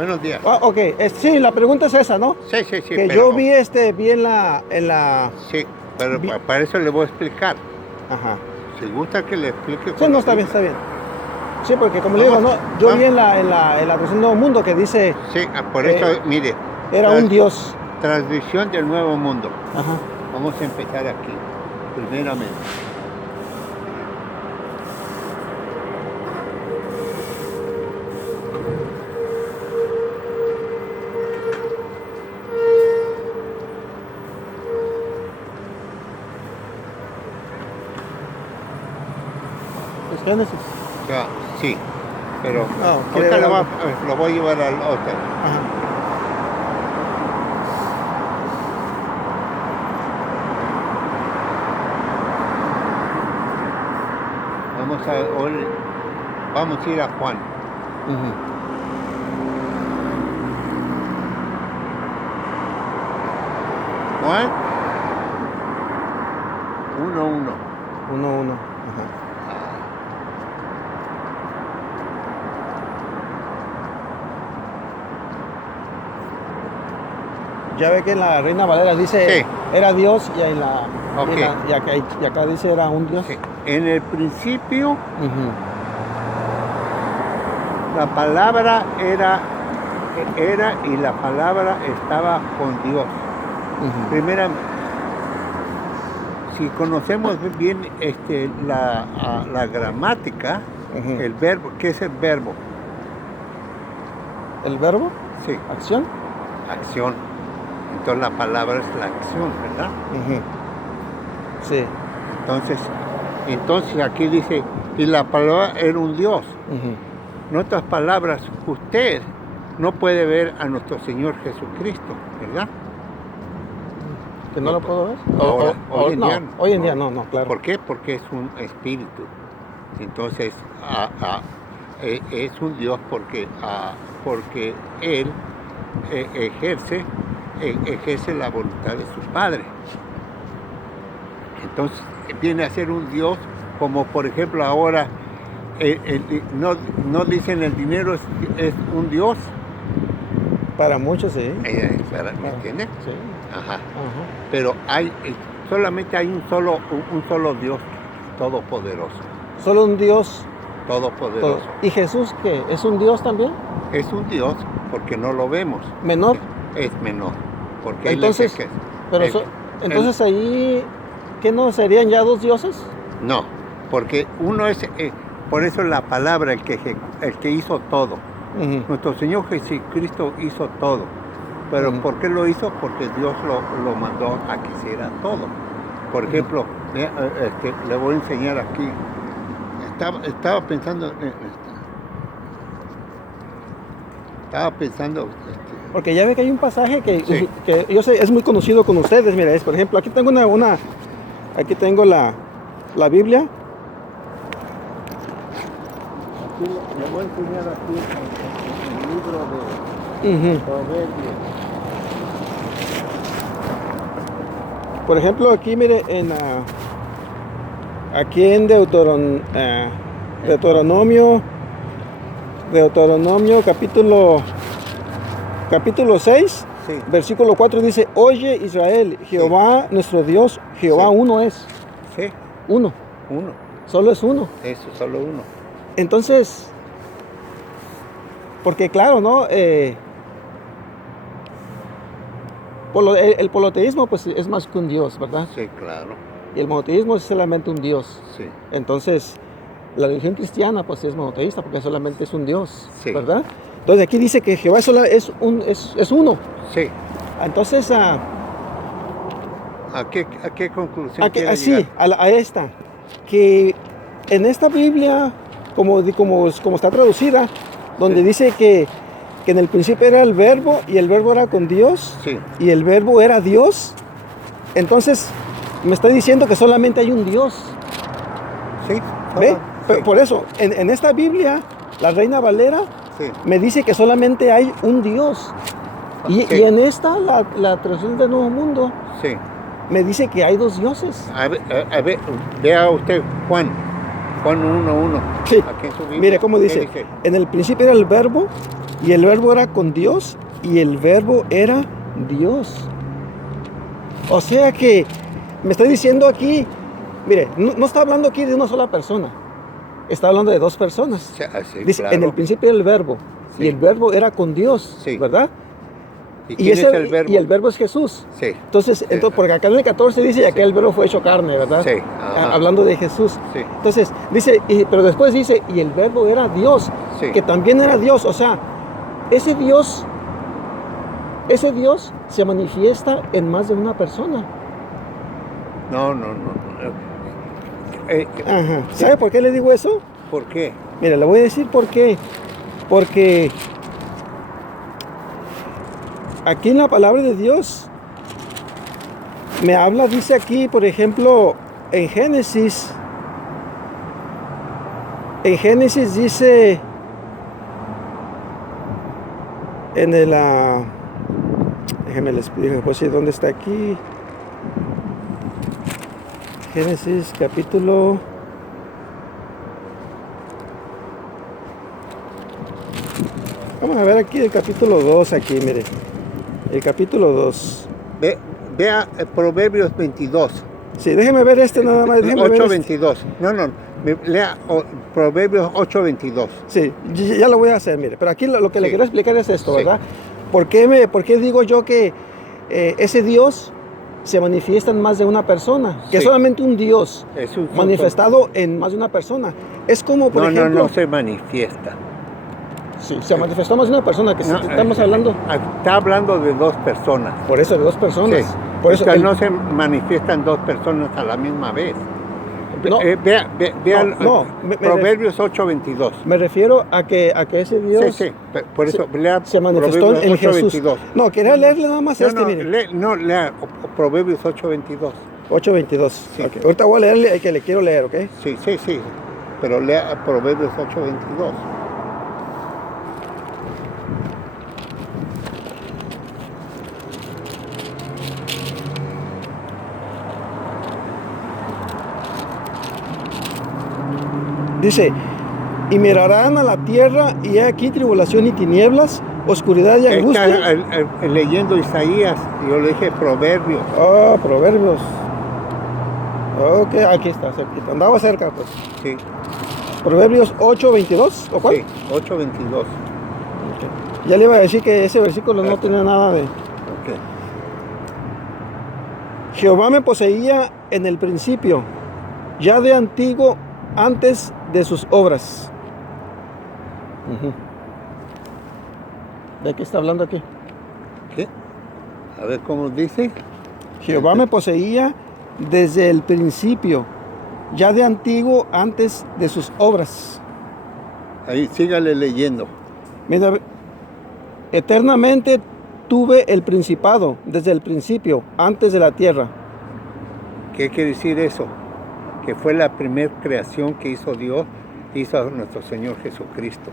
Buenos días. Ah, ok, sí, la pregunta es esa, ¿no? Sí. Que pero, yo vi en la... Sí, pero vi- para eso le voy a explicar. Ajá. Si gusta que le explique. Sí, con no, la está bien, Biblia. está bien. Sí, porque como le digo, Vamos, ¿no? Yo vamos. vi en la traducción Nuevo Mundo que dice, Sí, por eso, mire. era un Dios. Transmisión del Nuevo Mundo. Ajá. Vamos a empezar aquí, primeramente. Es Génesis. Ya, sí, pero No, ahorita quiere lo voy a llevar al hotel. Ajá. Vamos a ir a Juan. Ujú. Juan 1:1. 1:1. Ajá. Ya ve que en la Reina Valera dice Sí. era Dios y en la Ok. y acá dice era un Dios. Sí. En el principio Ujú. la palabra era y la palabra estaba con Dios. Ujú. Primera, si conocemos bien la gramática, Ujú. el verbo, ¿qué es el verbo? El verbo, Sí, acción. acción. Entonces la palabra es la acción, ¿verdad? Ujú. Sí. Entonces aquí dice, y la palabra era un Dios. Ujú. En otras palabras, usted no puede ver a nuestro Señor Jesucristo, ¿verdad? ¿Que no lo puedo ver? Ahora, hoy en no, día, hoy en día no, claro. ¿Por qué? Porque es un espíritu. Entonces, es un Dios porque Él ejerce la voluntad de su Padre. Entonces, viene a ser un Dios como, por ejemplo, ahora, no dicen el dinero es un Dios. Para muchos sí. ¿Me entiendes? Sí. Ajá. Ajá. Pero solamente hay un solo Dios todopoderoso. Solo un Dios. Todopoderoso. ¿Y Jesús qué? ¿Es un Dios también? Es un Dios porque no lo vemos. ¿Menor? Es menor. Porque Entonces, Él es pero entonces ahí, ¿qué no serían ya dos dioses? No, porque uno es, por eso la palabra, el que hizo todo. Ujú. Nuestro Señor Jesucristo hizo todo. Pero Ujú. ¿por qué lo hizo? Porque Dios lo mandó a que hiciera todo. Por ejemplo, le voy a enseñar aquí. Estaba pensando, Porque ya ve que hay un pasaje Sí. que yo sé, es muy conocido con ustedes. Mira, por ejemplo, aquí tengo aquí tengo la Biblia. Aquí le voy a enseñar aquí el libro Ujú. de Proverbios. Por ejemplo, aquí mire, aquí en Deuteronomio capítulo 6, Sí. versículo 4 dice, oye Israel, Jehová nuestro Dios, Jehová Sí. uno es. Sí, Uno, uno. solo es uno. Eso, solo uno. Entonces, porque claro, ¿no? El politeísmo pues es más que un Dios, ¿verdad? Sí, claro. Y el monoteísmo es solamente un Dios. Sí. Entonces, la religión cristiana pues es monoteísta porque solamente es un Dios, Sí. ¿verdad? Entonces aquí dice que Jehová es uno. Sí. Entonces, ¿A qué conclusión quiere así, llegar? a esta, que en esta Biblia, como está traducida, donde Sí. dice que en el principio era el verbo y el verbo era con Dios Sí. y el verbo era Dios, entonces me está diciendo que solamente hay un Dios. Sí. ¿Ve? Sí. Por eso, en esta Biblia, la Reina Valera Sí. me dice que solamente hay un Dios. Y Sí. en esta, la traducción del Nuevo Mundo, Sí. me dice que hay dos dioses. A ver, vea usted Juan 1:1. Sí. Aquí en su Biblia. Mire cómo ¿Qué dice, en el principio era el verbo y el verbo era con Dios, y el verbo era Dios. O sea que me está diciendo aquí, mire, no está hablando aquí de una sola persona, está hablando de dos personas. Sí, Dice, claro. en el principio era el verbo, Sí. y el verbo era con Dios, Sí. ¿verdad? ¿Y quién es el verbo? Y el verbo es Jesús. Sí. Entonces, porque acá en el 14 dice, y acá el verbo fue hecho carne, ¿verdad? Sí, ajá. Hablando de Jesús. Sí. Entonces, dice, pero después dice, y el verbo era Dios, Sí. que también era Dios. O sea, ese Dios se manifiesta en más de una persona. No. Ajá. ¿Sabe por qué le digo eso? ¿Por qué? Mira, le voy a decir por qué. Porque aquí en la palabra de Dios me habla, dice aquí, por ejemplo, en Génesis dice en el déjenme les explico, pues, ¿dónde está aquí? Génesis capítulo vamos a ver aquí el capítulo 2 aquí, mire. El capítulo 2. Vea Proverbios 22. Sí, déjeme ver nada más. Déjeme ver 8:22. No. Lea Proverbios 8:22. Sí, ya lo voy a hacer, mire. Pero aquí lo que le Sí. quiero explicar es esto, Sí. ¿verdad? ¿Por qué digo yo que ese Dios se manifiesta en más de una persona? Que Sí. solamente un Dios Es un manifestado en más de una persona. Es como, por ejemplo... No se manifiesta. Sí, se manifestó más de una persona, que No, estamos hablando... Está hablando de dos personas. Por eso, de dos personas. Sí. Por eso, No se manifiestan dos personas a la misma vez. No. Vea Proverbios 8:22. Me refiero a que ese Dios Sí. Por eso lea se manifestó Proverbios en Jesús. 8:22. No, quería leerle nada más mire. Lea Proverbios 8:22. 8:22. Sí. Okay. Ahorita voy a leerle el que le quiero leer, ¿ok? Sí. Pero lea Proverbios 8:22. Dice, y mirarán a la tierra y he aquí tribulación y tinieblas, oscuridad y angustia. Leyendo Isaías, yo le dije Proverbios. Ah, Proverbios. Ok, aquí está, cerquita. Andaba cerca, pues. Sí, Proverbios 8:22, ¿o cuál? sí, 8:22. Ok. Ya le iba a decir que ese versículo no tiene nada de... Ok. Jehová me poseía en el principio, ya de antiguo, antes de sus obras. ¿De qué está hablando aquí? ¿Qué? A ver cómo dice. Jehová me poseía desde el principio, ya de antiguo, antes de sus obras. Ahí, sígale leyendo. Mira, eternamente tuve el principado, desde el principio, antes de la tierra. ¿Qué quiere decir eso? Que fue la primera creación que hizo Dios, hizo a nuestro Señor Jesucristo.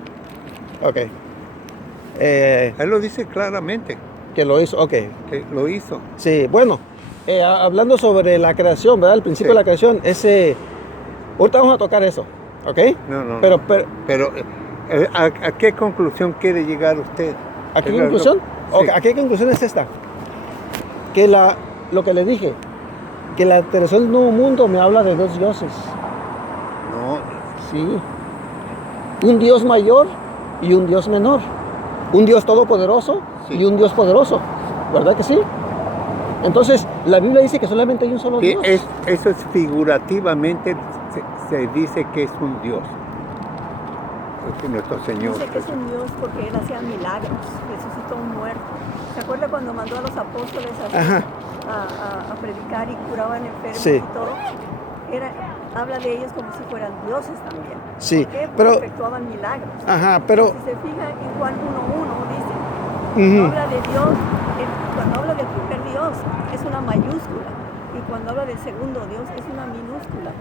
Ok. Él lo dice claramente, Que lo hizo, ok. que lo hizo. Sí, bueno, hablando sobre la creación, ¿verdad? El principio Sí. de la creación, ahorita vamos a tocar eso, ¿ok? No. Pero ¿a qué conclusión quiere llegar usted? ¿a qué conclusión? Sí. Ok, ¿a qué conclusión es esta? Que lo que le dije, que la creación del nuevo mundo me habla de dos dioses. No, Sí. Un Dios mayor y un Dios menor. Un Dios todopoderoso Sí. y un Dios poderoso. ¿Verdad que sí? Entonces, la Biblia dice que solamente hay un solo que Dios. eso es figurativamente, se dice que es un Dios. Es nuestro Señor. Dice que es un Dios porque Él hacía milagros, resucitó a un muerto. ¿Se acuerda cuando mandó a los apóstoles Ajá. a predicar y curaban enfermos Sí. y todo? Habla de ellos como si fueran dioses también. Sí, ¿Por qué? Porque pero- efectuaban milagros. Ajá, pero... Si se fija en Juan 1:1 dice, Ujú. habla de Dios, cuando habla del primer Dios es una mayúscula y cuando habla del segundo Dios es una minúscula.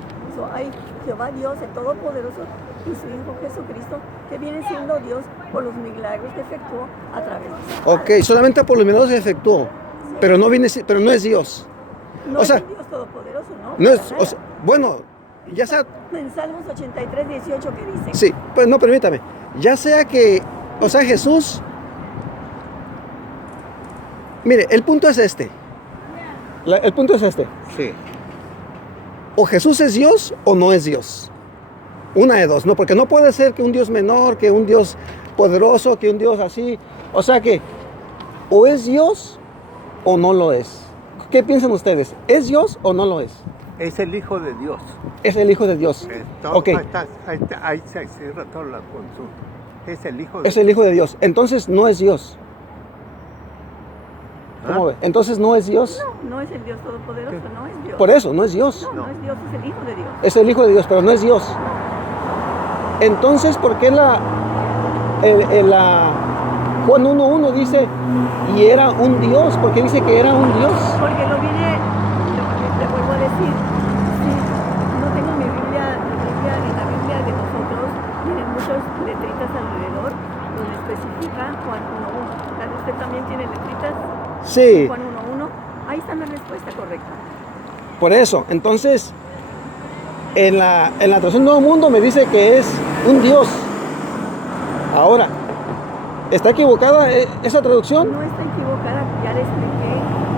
Hay Jehová Dios, el Todopoderoso, y su Hijo Jesucristo, que viene siendo Dios por los milagros que efectuó a través de su Padre. Ok, solamente por los milagros se efectuó, pero no es Dios. No o sea, es un Dios todopoderoso, ¿no? No es, Para nada. o sea, bueno, ya sea, En Salmos 83:18 que dice, sí, pues no, permítame, ya sea que, o sea, Jesús Mire, el punto es este. El punto es este. Sí. O Jesús es Dios o no es Dios. Una de dos, ¿no? Porque no puede ser que un Dios menor, que un Dios poderoso, que un Dios así. O sea que o es Dios o no lo es. ¿Qué piensan ustedes? ¿Es Dios o no lo es? Es el Hijo de Dios. Es el Hijo de Dios. Ok. Ahí se cierra toda la consulta. Es el Hijo de Es el Hijo de Dios. Entonces no es Dios. ¿Cómo ve? Entonces no es Dios. No, no es el Dios todopoderoso, no es Dios. Por eso, no es Dios. No, no es Dios, es el Hijo de Dios. Es el Hijo de Dios, pero no es Dios. Entonces, ¿por qué la Juan 1.1 dice, y era un Dios? ¿Por qué dice que era un Dios? Porque le vuelvo a decir, si no tengo mi Biblia, ni la Biblia de nosotros, tienen muchas letritas alrededor donde especifica Juan 1.1. ¿La de usted también tiene letritas? Sí. Juan 1.1, ahí está la respuesta correcta. Por eso, entonces, en la traducción Nuevo Mundo me dice que es un Dios. Ahora, ¿está equivocada esa traducción? No está equivocada, ya le expliqué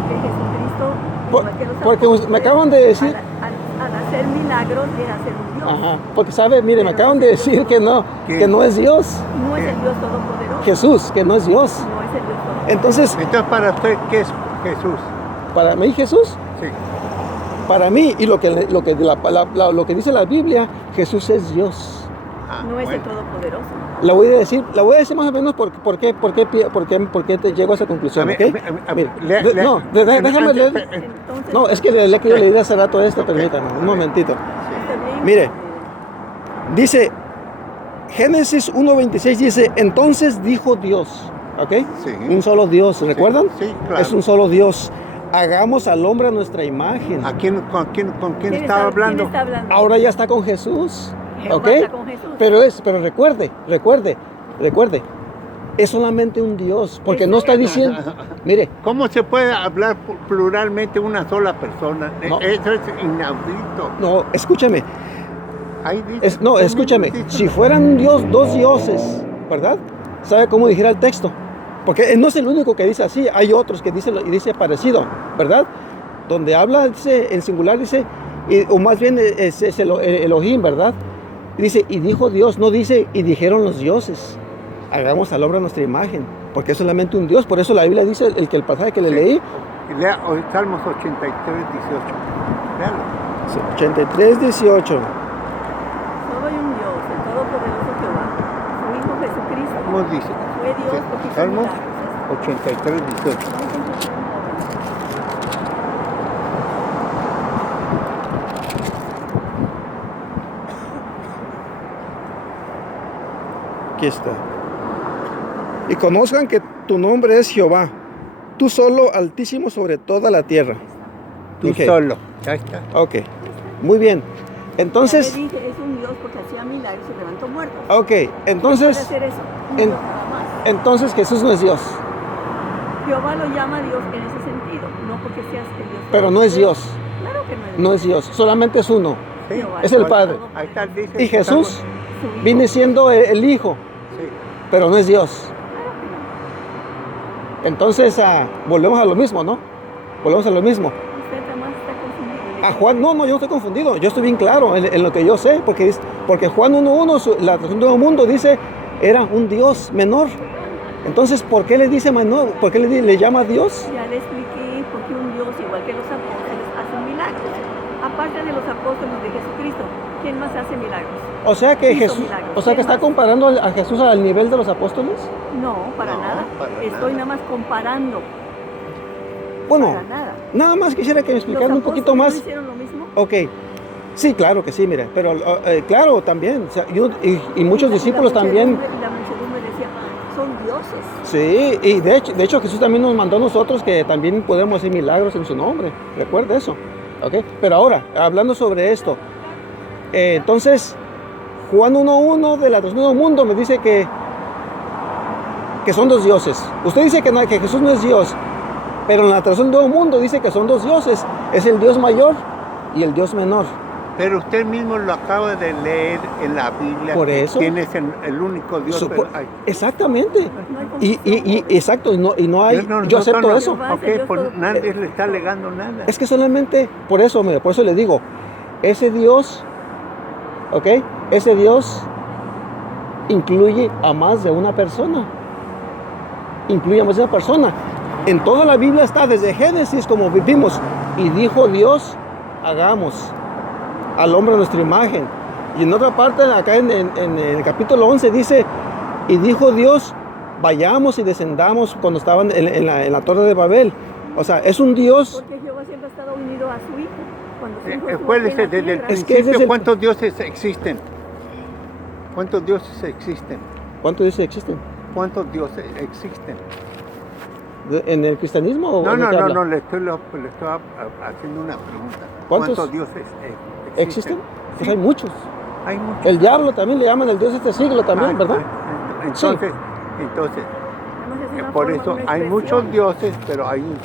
que Jesucristo, igual que los Porque apóstoles, me acaban de decir... al hacer milagros, viene a ser un Dios. Ajá, porque sabe, mire, me acaban de decir que no es Dios. No es el Dios todopoderoso. Jesús, que no es Dios. No es el Dios todopoderoso. Entonces, para usted, ¿qué es Jesús? para mí Jesús, Sí. para mí, y lo que dice la Biblia, Jesús es Dios. No es el todopoderoso. La voy a decir más o menos por qué te llego a esa conclusión, ¿ok? Mire, déjame leer. Entonces, No, es que le quiero leer hace rato esto, permítame, un momentito. está bien. Mire, dice, Génesis 1.26 dice, entonces dijo Dios, ¿ok? Sí. Un solo Dios, ¿recuerdan? Sí, claro. Es un solo Dios. Hagamos al hombre a nuestra imagen. ¿Con quién estaba hablando? ¿Quién está hablando? Ahora ya está con Jesús, Jehová ¿ok? está con Jesús. Pero recuerde, es solamente un Dios, porque no está diciendo, mire, ¿Cómo se puede hablar pluralmente una sola persona? No. Eso es inaudito. no, escúchame, Ahí dice, escúchame, si fueran un Dios, dos dioses, ¿verdad? ¿Sabe cómo dijera el texto? Porque no es el único que dice así, hay otros que dice parecido, ¿verdad? Donde habla, dice, en singular dice, o más bien es Elohim, ¿verdad? Dice, y dijo Dios, no dice, y dijeron los dioses, hagamos al hombre a nuestra imagen, porque es solamente un Dios. Por eso la Biblia dice, el pasaje que le leí, Lea Salmos 83, 18. Léalo. 83, 18. Solo hay un Dios, el todopoderoso Jehová. Su Hijo Jesucristo. ¿Cómo dice? Fue Dios porque hizo Salmos milagros. 83, 18. Aquí está. Y conozcan que tu nombre es Jehová, tú solo, altísimo sobre toda la tierra. Tú Ok. solo. Ya está. Ok, muy bien. Entonces, Ya le dije, es un Dios porque hacía milagros y levantó muertos. ok, Puede entonces, hacer eso, un en- Dios nada más. entonces Jesús no es Dios, Jehová lo llama Dios en ese sentido, no porque seas el Dios. pero no es Dios, Claro que no es no es Dios, solamente es uno. Sí. Jehová, es el Padre. Ahí está, dice. Y Jesús Su Hijo. viene siendo el Hijo, Sí. pero no es Dios. Claro que no. Entonces, volvemos a lo mismo, ¿no? Volvemos a lo mismo. Usted además está confundido. A Juan, no, yo no estoy confundido, yo estoy bien claro en lo que yo sé, porque Juan 1.1, la traducción de Nuevo Mundo dice, era un Dios menor. Entonces, ¿por qué le dice menor? ¿Por qué le llama Dios? Ya le expliqué por qué un Dios, igual que los apóstoles, hace milagros. Aparte de los apóstoles de Jesucristo, ¿quién más hace milagros? O sea que Hizo Jesús, milagros. o sea que ¿Quién está más? comparando a Jesús al nivel de los apóstoles. No, para No, nada. para Estoy nada. nada más comparando. Bueno, Para nada. nada más quisiera que me explicaran un poquito ¿Los más. apóstoles no hicieron lo mismo? Ok, sí, claro que sí, mire, pero claro, también, o sea, y muchos Y discípulos también. La muchedumbre decía, son dioses. Sí, y de hecho Jesús también nos mandó a nosotros que también podemos hacer milagros en su nombre. Recuerda eso. ¿Ok? Pero ahora, hablando sobre esto, entonces, Juan 1.1 de la traducción Nuevo Mundo me dice que son dos dioses. Usted dice que Jesús no es Dios, pero en la traducción Nuevo Mundo dice que son dos dioses. Es el Dios mayor y el Dios menor. Pero usted mismo lo acaba de leer en la Biblia. Por eso. ¿Quién es el único Dios? Exactamente. No hay Y confusión. exacto, y no hay, No, yo acepto no, eso. Ok, pues nadie le está alegando nada. Es que solamente, por eso, mire, por eso le digo, ese Dios, ¿ok? Ese Dios incluye a más de una persona. Incluye a más de una persona. En toda la Biblia está, desde Génesis, como vivimos, y dijo Dios, hagamos al hombre a nuestra imagen. Y en otra parte, acá en el capítulo 11 dice, y dijo Dios, vayamos y descendamos cuando estaban en la torre de Babel. O sea, es un Dios. Porque Jehová siempre ha estado unido a su hijo. Cuando su hijo estuvo Acuérdese, aquí en la desde el tierra. Es que ese es principio, el- ¿cuántos dioses existen? ¿Cuántos dioses existen? ¿Cuántos dioses existen? ¿Cuántos dioses existen? ¿En el cristianismo o No, de no, qué no, habla? no, le estoy haciendo una pregunta. ¿Cuántos dioses ¿Existen? Pues Sí, hay muchos. hay muchos. El diablo también le llaman el Dios de este siglo también, ¿verdad? Entonces, Además, es una por forma, eso una hay expresión. muchos dioses, pero hay un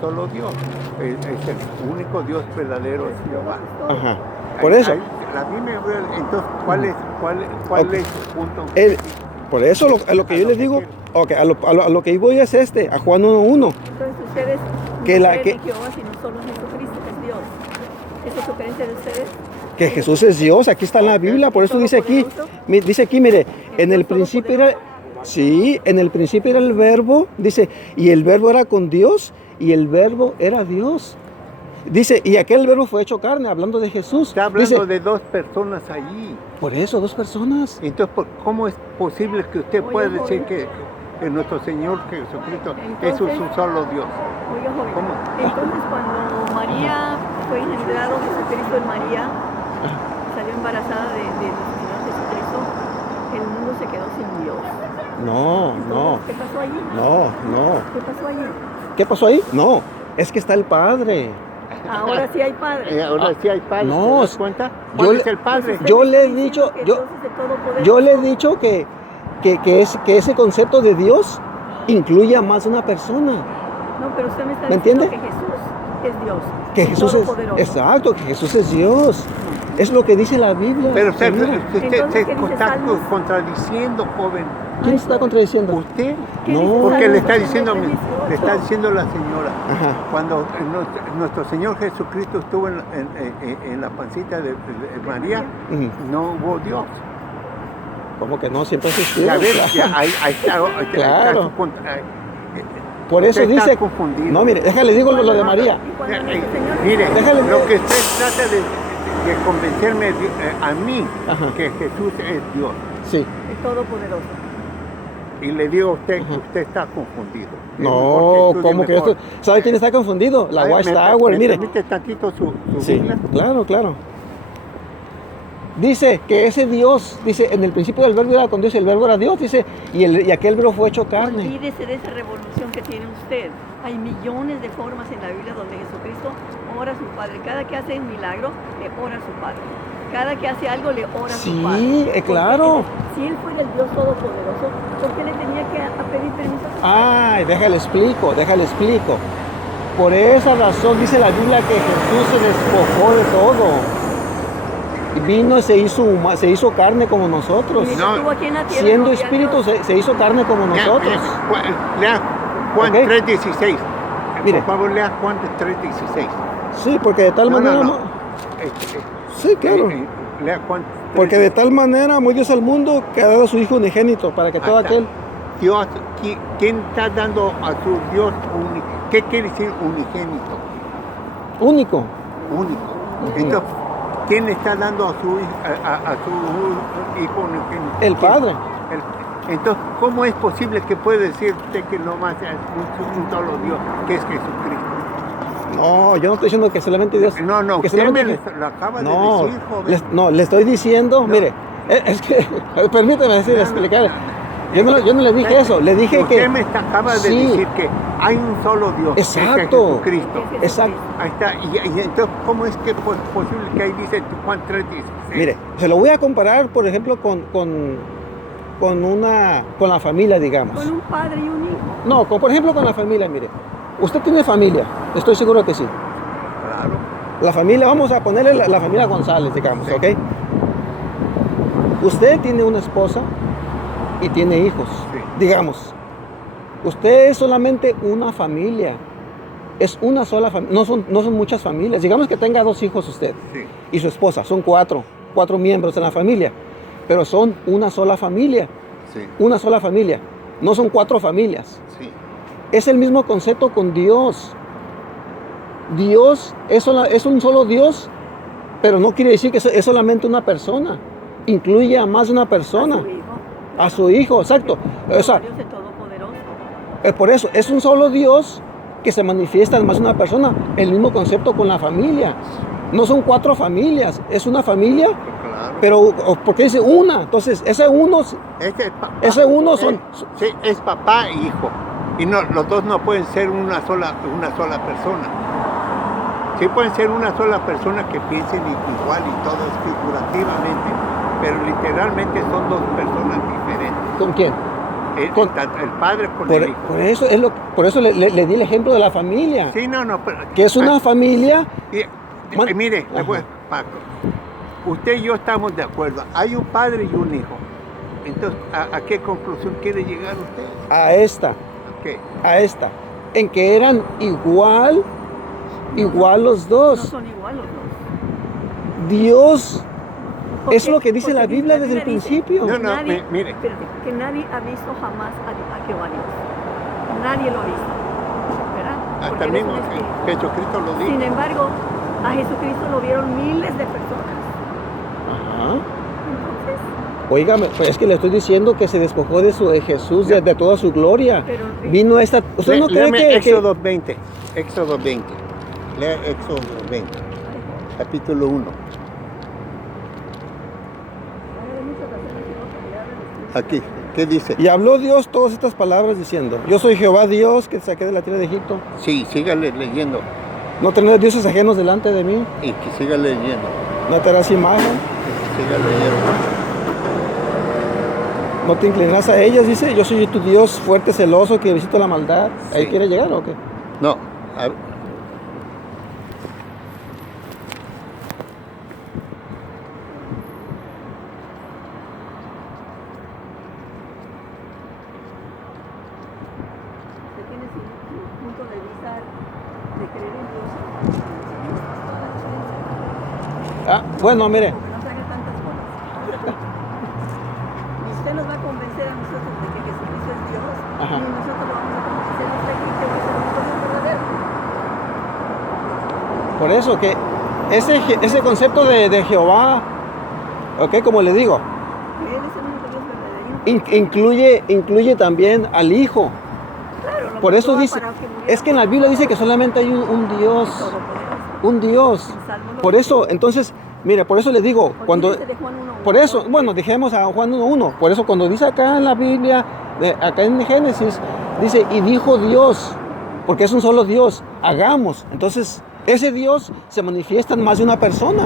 solo Dios. Es el único Dios verdadero, es Jehová. Ajá. Por eso, La Biblia, entonces, ¿cuál Ok. es su punto? por eso a lo que yo les digo, ok, a lo que voy es a Juan 1:1. Entonces ustedes Que no la- creen que- en Jehová, sino solo en Jesucristo, que es Dios. ¿Esa es su creencia de ustedes? Que Jesús es Dios, aquí está en la Biblia, por eso dice aquí, dice aquí, mire, en el principio era, sí, en el principio era el verbo, dice, y el verbo era con Dios, y el verbo era Dios. Dice, y aquel verbo fue hecho carne, hablando de Jesús. Está hablando Dice, de dos personas allí. por eso, dos personas. Entonces, ¿cómo es posible que usted Oye, pueda decir joven. que nuestro Señor Jesucristo es Entonces- un solo Dios? Oiga, joven. ¿Cómo? Entonces, cuando María fue engendrado, Jesucristo en María, salió embarazada de nuestro Señor Jesucristo, el mundo se quedó sin Dios. No. ¿Qué pasó allí? No. ¿Qué pasó allí? ¿Qué pasó ahí? No, es que está el Padre. Ahora sí hay padre. Ahora sí hay padre, no, ¿te das cuenta? yo ¿Cuál le- es el padre? Yo le he Está diciendo dicho, que yo- Dios es el Todopoderoso. Yo le he dicho que ese concepto de Dios incluye a más de una persona. No, pero usted me está ¿Me diciendo entiende? que Jesús es Dios. Que el Jesús es, Todopoderoso. exacto, que Jesús es Dios. Es lo que dice la Biblia. Pero usted, señora. Entonces, se ¿qué dice está Salmos? contradiciendo, joven. ¿Quién se está contradiciendo? ¿Usted? ¿Qué No. dice Porque le Salmos está diciendo, 23:18? le está diciendo la señora, Ajá. cuando nuestro Señor Jesucristo estuvo en la pancita de María, Ujú. no hubo Dios. ¿Cómo que no? Siempre ha existido. Ya ves, Claro. ya ahí está, Claro. su Por eso usted está dice. confundido. No, mire, déjale digo lo de María. Y cuando nuestro Señor Mire, Déjale- lo que usted trata de convencerme a mí Ajá. que Jesús es Dios. Sí. el Todopoderoso. Y le digo a usted que Ajá. usted está confundido. No, Mejor ¿cómo que estudie esto? ¿Sabe quién está confundido? La mejor. Watchtower, ¿Me mire. permite tantito su Sí, Biblia? claro. Dice que ese Dios, dice, en el principio del verbo era con Dios y el verbo era Dios, dice, y aquel verbo fue hecho carne. Olvídese de esa revolución que tiene usted. Hay millones de formas en la Biblia donde Jesucristo ora a su Padre. Cada que hace un milagro, le ora a su Padre. Cada que hace algo, le ora a su Sí, Padre. Porque claro. Si él fuera el Dios Todopoderoso, ¿por qué le tenía que pedir permiso a su Padre? Ay, déjale explico. Por esa razón dice la Biblia que Jesús se despojó de todo. Y vino y se hizo carne como nosotros. Y No, estuvo aquí en la tierra, Siendo no había espíritu Dios. se hizo carne como nosotros. Lea Juan Ok. 3:16. Mire. Por favor, lea Juan 3:16. Sí, porque de tal manera... Sí, claro. Lea Juan 3:16. Porque de tal manera amó Dios al mundo que ha dado a su Hijo unigénito para que todo Ahí está. aquel... Dios, ¿quién está dando a su Dios único? ¿Qué quiere decir unigénito? Único. Único. Entonces, ¿quién está dando a su hijo unigénito? El Padre. Entonces, ¿cómo es posible que puede decir usted que no más es un solo Dios, que es Jesucristo? No, yo no estoy diciendo que solamente Dios... No, que usted me solamente... lo acaba No, de decir, joven. no, le estoy diciendo, No. mire, es que, permíteme decir, No, explicar. Yo no le dije eso, le dije usted que... me acaba de Sí. decir que hay un solo Dios, que es Exacto. Jesucristo. Exacto. Ahí está. Y entonces, ¿cómo es que es posible que ahí dice Juan 3:16? Mire, se lo voy a comparar, por ejemplo, con la familia, digamos. Con un padre y un hijo. No, por ejemplo, con la familia, mire. Usted tiene familia, estoy seguro que sí. Claro. La familia, vamos a ponerle la familia González, digamos, Sí. ¿ok? Usted tiene una esposa y tiene hijos, Sí. digamos. Usted es solamente una familia. Es una sola familia, no son muchas familias. Digamos que tenga 2 hijos usted Sí. y su esposa, son 4 miembros de la familia, pero son una sola familia, Sí. una sola familia, no son 4 familias. Sí. Es el mismo concepto con Dios. Dios es un solo Dios, pero no quiere decir que es solamente una persona, incluye a más de una persona, a su hijo, exacto. O sea, Dios es todopoderoso. por eso, es un solo Dios que se manifiesta en más de una persona. El mismo concepto con la familia. No son 4 familias, es una familia, Claro. pero porque dice una. Entonces, ese uno, ese uno son... Sí, es papá e hijo. Y no, los dos no pueden ser una sola persona. Sí pueden ser una sola persona que piensen igual y todo es figurativamente, pero literalmente son 2 personas diferentes. ¿Con quién? El padre con el hijo. Por eso le di el ejemplo de la familia. Sí, no, pero, Que es una familia. mire, Ajá. Paco, usted y yo estamos de acuerdo. Hay un padre y un hijo. Entonces, ¿a qué conclusión quiere llegar usted? A esta. ¿Qué? A esta. En que eran igual los No dos. son igual los dos. Dios es Porque- lo que dice la porque Biblia desde el dice principio. No, no, nadie- mire. espérate, que nadie ha visto jamás a Jehová Dios. Nadie lo ha visto. ¿Verdad? Hasta Porque Él es mismo un espíritu. Jesucristo lo dijo. Sin embargo, a Jesucristo lo vieron miles de personas. Ajá. Entonces, Óigame, pues es que le estoy diciendo que se despojó de Jesús, de toda su gloria. Pero- Vino esta... ¿Usted no cree Léame que... Éxodo 20. Éxodo 20. Lea Éxodo 20. Capítulo 1. Aquí. ¿Qué dice? Y habló Dios todas estas palabras diciendo: Yo soy Jehová Dios que te saqué de la tierra de Egipto. Sí, sígale leyendo. No tendrás dioses ajenos delante de mí. Y que siga leyendo. No te harás imagen. Que siga leyendo. No te inclinarás a ellas. Dice: Yo soy tu Dios fuerte, celoso, que visito la maldad. ¿Ahí Sí. quiere llegar o qué? No. usted tiene su punto de vista de creer en Dios. Bueno, mire. Porque no se haga tantas cosas. Ni usted nos va a convencer a nosotros de que Jesucristo es Dios, Ajá. ni nosotros lo vamos a convencer a usted de que va a ser un Dios verdadero. Por eso que ese concepto de Jehová, ok, como le digo, Que Él es el único Dios verdadero. incluye también al Hijo. Claro, lo Por eso mandó dice, para que muriera es que en la por Biblia dice que solamente hay un Dios, todopoderoso. un Dios. En Salmo lo Por dice. eso, entonces, mire, por eso le digo, cuando, Olvídese de Juan 1:1. por eso, bueno, dejemos a Juan 1:1. Por eso cuando dice acá en la Biblia, acá en Génesis, dice, y dijo Dios, porque es un solo Dios, hagamos. Entonces, ese Dios se manifiesta en más de una persona,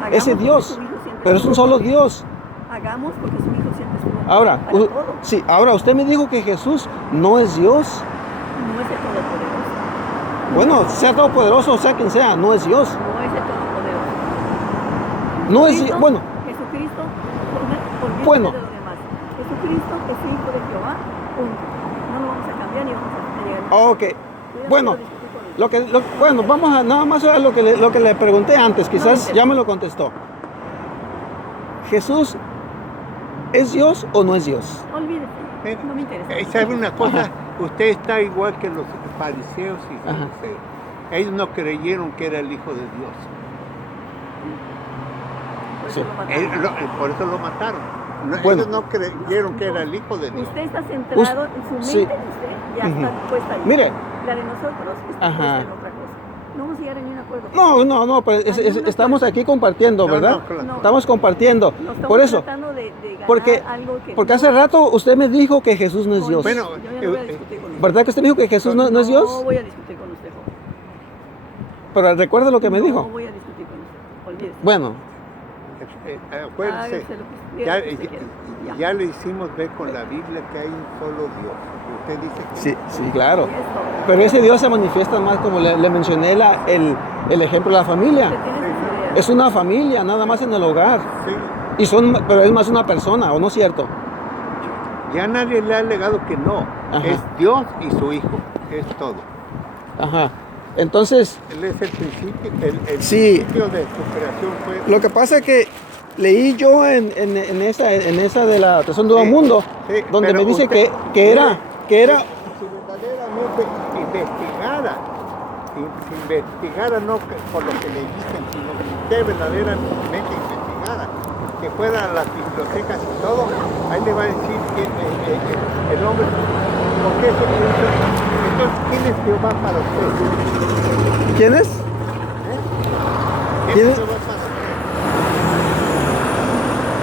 Hagamos ese porque Dios, su Hijo siempre pero es un estuvo solo con él. Dios. Hagamos porque su Hijo siempre estuvo con él Ahora, para todo. sí, ahora usted me dijo que Jesús no es Dios. No es el todopoderoso. Bueno, sea todopoderoso o sea quien sea, no es Dios. No es el todopoderoso. No es, Jesucristo- bueno, Jesucristo, olvídate Bueno. de lo demás. Jesucristo es hijo de Jehová, punto. No lo vamos a cambiar ni vamos a llegar. ok. Bueno, bueno, vamos a nada más a lo que le pregunté antes, quizás ya me lo contestó. ¿Jesús es Dios o no es Dios? Olvídate, no me interesa. ¿Sabe una cosa? Usted está igual que los fariseos y Ajá. saduceos. Ellos no creyeron que era el Hijo de Dios. Por eso lo mataron. Por eso lo mataron. Bueno. Ellos no creyeron que era el Hijo de Dios. Usted está centrado en su mente, sí. usted ya está Ujú. puesta ahí. Mire. La de nosotros está Ajá. puesta en otra cosa. No vamos a llegar a ningún acuerdo. No, pero estamos aquí compartiendo, No, ¿verdad? no, claro. Estamos compartiendo. No estamos Por eso, tratando de ganar porque, algo que porque hace rato usted me dijo que Jesús no es Dios. Bueno, yo ya no voy a discutir con usted. ¿Verdad que usted me dijo que Jesús no es No Dios? voy a discutir con usted, joven. Pero recuerda lo que me No dijo. voy a discutir con usted. Olvídese. Bueno, Acuérdense, Hágase lo que ya, Dios quiera. ya le hicimos ver con la Biblia que hay un solo Dios. Usted dice que Sí, sí, claro. Y es todo. Pero ese Dios se manifiesta más, como le mencioné, el ejemplo de la familia. Usted tiene sus ideas. Es una familia, nada más en el hogar. sí. Pero es más una persona, ¿o no es cierto? Ya nadie le ha alegado que no. Ajá. Es Dios y su Hijo. Es todo. Ajá. Entonces, Él es el principio, el Sí. principio de su creación fue. lo que pasa es que leí yo en esa de la Tradición de Nuevo Sí, Mundo, sí, donde pero me dice usted- que era Si verdaderamente investigara no por lo que le dicen, sino que usted verdaderamente investigara, que fuera a las bibliotecas y todo, ahí le va a decir que el hombre, porque eso, entonces, ¿quién es Jehová para usted? ¿quién es? ¿Quién ¿Quién es es? Jehová para usted?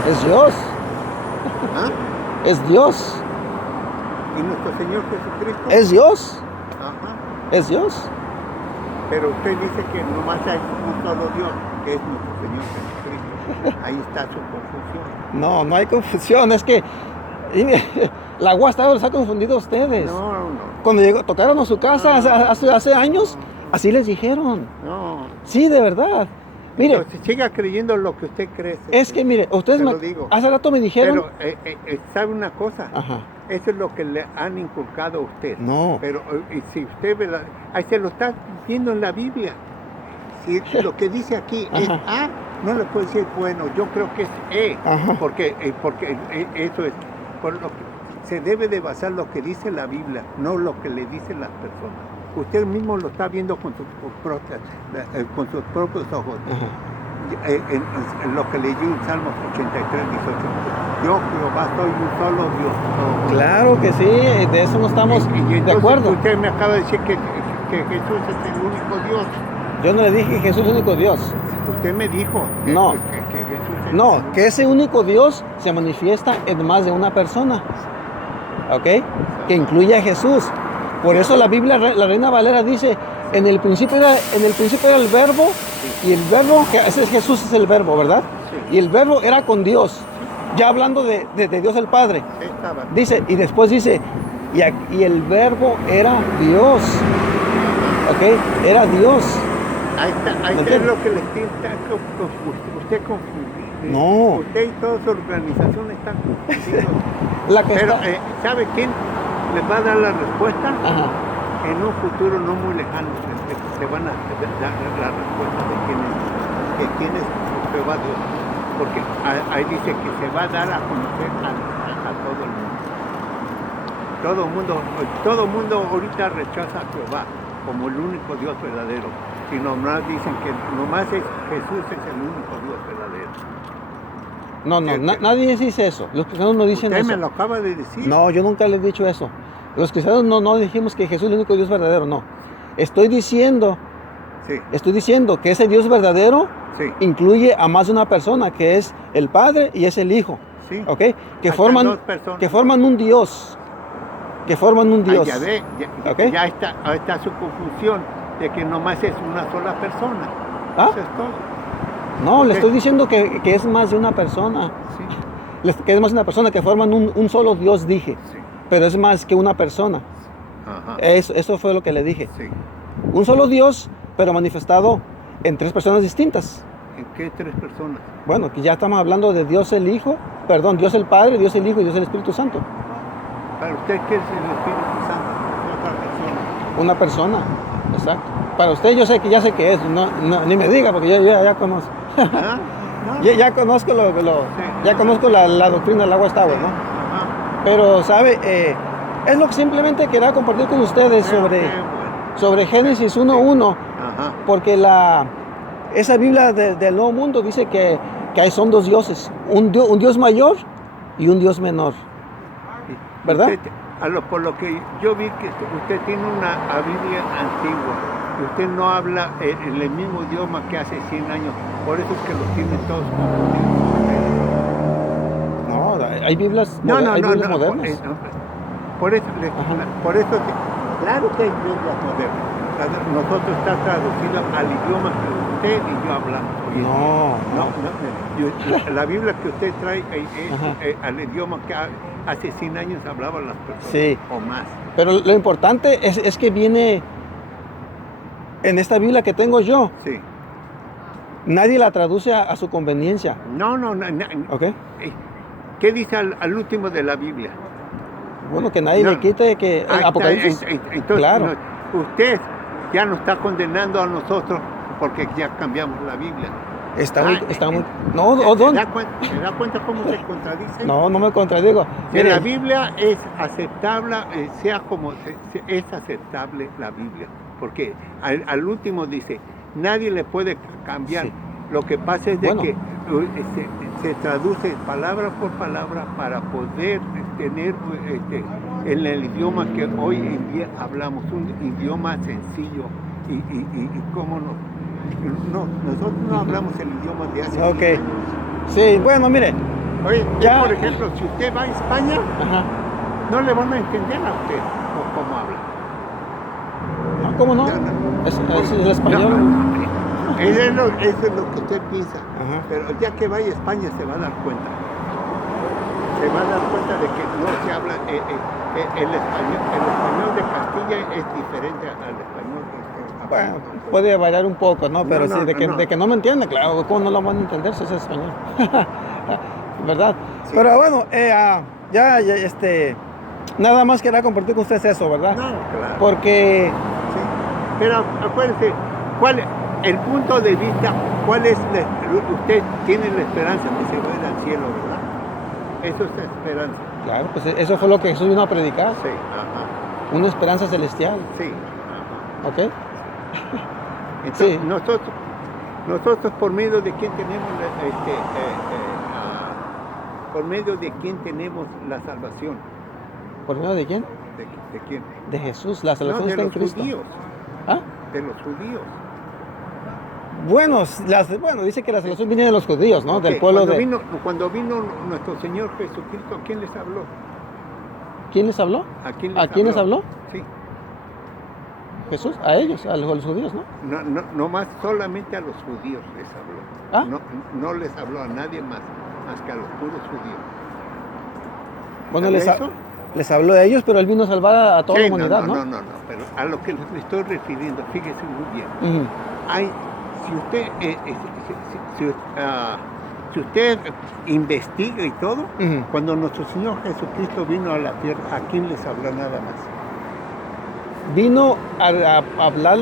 Es Dios, ¿Ah? es Dios, ¿Y nuestro Señor Jesucristo? es Dios, Ajá. es Dios. Pero usted dice que nomás hay un solo Dios, que es nuestro Señor Jesucristo. Ahí está su confusión. No, no hay confusión, es que mire, la Guasta los ha confundido a ustedes. No. Cuando tocaron a su casa hace años, así les dijeron. No. Sí, de verdad. Mire, Entonces, siga creyendo lo que usted cree. es que mire, ustedes Te lo digo. hace rato me dijeron. Pero, ¿sabe una cosa? Ajá. Eso es lo que le han inculcado a usted. No. Pero si usted ve ahí se lo está viendo en la Biblia. Si lo que dice aquí es Ajá. A, no le puede decir, bueno, yo creo que es E. Ajá. Porque eso es. Por lo que se debe de basar lo que dice la Biblia, no lo que le dicen las personas. Usted mismo lo está viendo con sus propios ojos. Ajá. En lo que leí en Salmos 83, 18. Yo, Jehová, soy un solo Dios. Claro que sí, de eso no estamos Y entonces de acuerdo. usted me acaba de decir que Jesús es el único Dios. Yo no le dije que Jesús es el único Dios. Usted me dijo No. que Jesús es No, el único. que ese único Dios se manifiesta en más de una persona. ¿Ok? Que incluye a Jesús. Por eso la Biblia, la Reina Valera dice, en el principio era el verbo, y el verbo, que ese es Jesús, es el verbo, ¿verdad? Sí. Y el verbo era con Dios. Ya hablando de Dios el Padre. Sí, estaba. Dice, y después dice, y el verbo era Dios. ¿Ok? Era Dios. Ahí está ¿Entiende? lo que le está usted confundido. No. Usted y toda su organización están confundidos. La que Pero, está... ¿sabe quién les va a dar la respuesta? Ajá. En un futuro no muy lejano te van a dar la respuesta de quién es Jehová Dios. Porque ahí dice que se va a dar a conocer a todo el mundo. Todo mundo ahorita rechaza a Jehová como el único Dios verdadero. Y nomás dicen que nomás Jesús es el único Dios verdadero. No, nadie dice eso. Los cristianos no dicen Usted eso. me lo acaba de decir. No, yo nunca les he dicho eso. Los cristianos no dijimos que Jesús es el único Dios verdadero, no. Estoy diciendo que ese Dios verdadero Sí. incluye a más de una persona, que es el Padre y es el Hijo. Sí. ¿Ok? Ahí Que están dos personas. forman un Dios. Que forman un Dios. Ya ve, ¿Ok? ya está su confusión de que nomás es una sola persona. ¿Ah? Eso es todo. No, le Ok. estoy diciendo que es más de una persona. Sí. Que es más de una persona, que forman un solo Dios, dije. Sí. Pero es más que una persona. Ajá. Eso fue lo que le dije. Sí. Un solo Dios, pero manifestado en tres personas distintas. ¿En qué tres personas? Bueno, que ya estamos hablando de Dios el Hijo, perdón, Dios el Padre, Dios el Hijo y Dios el Espíritu Santo. Para usted, ¿qué es el Espíritu Santo? Otra persona. Una persona, exacto. Para usted ya sé que es, ni me diga porque yo ya conozco. ¿Ah? ¿No? ya conozco ya conozco la doctrina del agua está agua, ¿no? Ajá. Pero, ¿sabe? Es lo que simplemente quería compartir con ustedes Qué bueno. sobre Génesis 1:1, Ajá. porque esa Biblia del Nuevo Mundo dice que son dos dioses, un Dios mayor y un Dios menor, ¿verdad? Por lo que yo vi que usted tiene una Biblia antigua y usted no habla en el mismo idioma que hace 100 años, por eso es que los tiene todos confundidos. No, hay Biblias, No, hay Biblias no, modernas. por eso, claro que hay Biblias modernas. Nosotros está traducido al idioma que usted y yo hablamos hoy. No, La Biblia que usted trae Ajá. es al idioma que hace 100 años hablaban las personas, Sí. o más. Pero lo importante es que viene en esta Biblia que tengo yo. Sí. Nadie la traduce a su conveniencia. No. ¿Ok? ¿Qué dice al último de la Biblia? Bueno, que nadie No. le quite que el Ahí está, Apocalipsis. entonces, Claro. Usted ya nos está condenando a nosotros porque ya cambiamos la Biblia. Está muy. No, ¿Se da cuenta cómo se contradice? no me contradigo. Que Mire, la Biblia es aceptable, sea como es aceptable la Biblia, porque al último dice, nadie le puede cambiar. Sí. Lo que pasa es de Bueno. que se traduce palabra por palabra para poder tener en el idioma que hoy en día hablamos, un idioma sencillo y cómo nosotros no hablamos el idioma de hace Ok. 100 años. Sí, bueno, mire. Oye, Ya. por ejemplo, si usted va a España, Ajá. no le van a entender a usted cómo habla. No, ¿cómo no? Es el español. No, eso es lo que usted piensa. Ajá. Pero ya que vaya a España se va a dar cuenta. Se va a dar cuenta de que no se habla el español de Castilla es diferente al español Bueno, puede variar un poco, ¿no? Pero No, sí, de que no me entiende, claro, ¿cómo no lo van a entender si es español? ¿Verdad? Sí. Pero bueno, nada más quería compartir con ustedes eso, ¿verdad? No, claro. Porque, Sí. Pero acuérdense, el punto de vista, usted tiene la esperanza que se vaya al cielo, ¿verdad? Eso es la esperanza. claro, pues eso fue lo que Jesús vino a predicar, Sí, ajá. una esperanza celestial, Sí. ¿ok? Entonces, Sí. nosotros por medio de quién tenemos por medio de quién tenemos la salvación. ¿Por medio de quién? ¿De quién? De Jesús, la salvación No, de está en los Cristo. judíos. ¿Ah? De los judíos. Bueno, dice que la salvación viene de los judíos, ¿no? Ok, Del pueblo cuando vino nuestro Señor Jesucristo, ¿a quién les habló? ¿Quién les habló? ¿A quién ¿A quién les habló? Sí. Jesús, a ellos, a los judíos, ¿no? No más, solamente a los judíos les habló. ¿Ah? No les habló a nadie más que a los puros judíos. Bueno, ¿Sabía eso? les habló de ellos, pero él vino a salvar a toda Sí, la humanidad, ¿no? No, pero a lo que me estoy refiriendo, fíjese muy bien. Ujú. Si usted investiga y todo, Ujú. cuando nuestro Señor Jesucristo vino a la tierra, ¿a quién les habló nada más? Vino a hablar,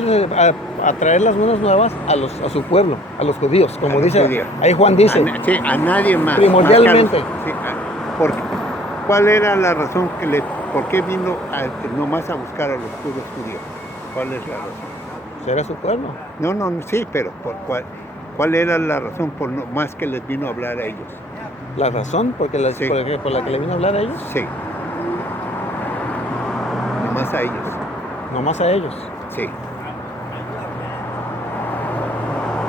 a traer las buenas nuevas a su pueblo, a los judíos, como los dice, judíos. ahí Juan dice. Sí, a nadie más. Primordialmente. ¿Cuál era la razón por qué vino nomás a buscar a los puros judíos? ¿Cuál es la razón? Era su pueblo. No, sí, pero ¿cuál era la razón por más que les vino a hablar a ellos? La razón por la que le vino a hablar a ellos, Sí. Nomás a ellos. nomás a ellos. Sí.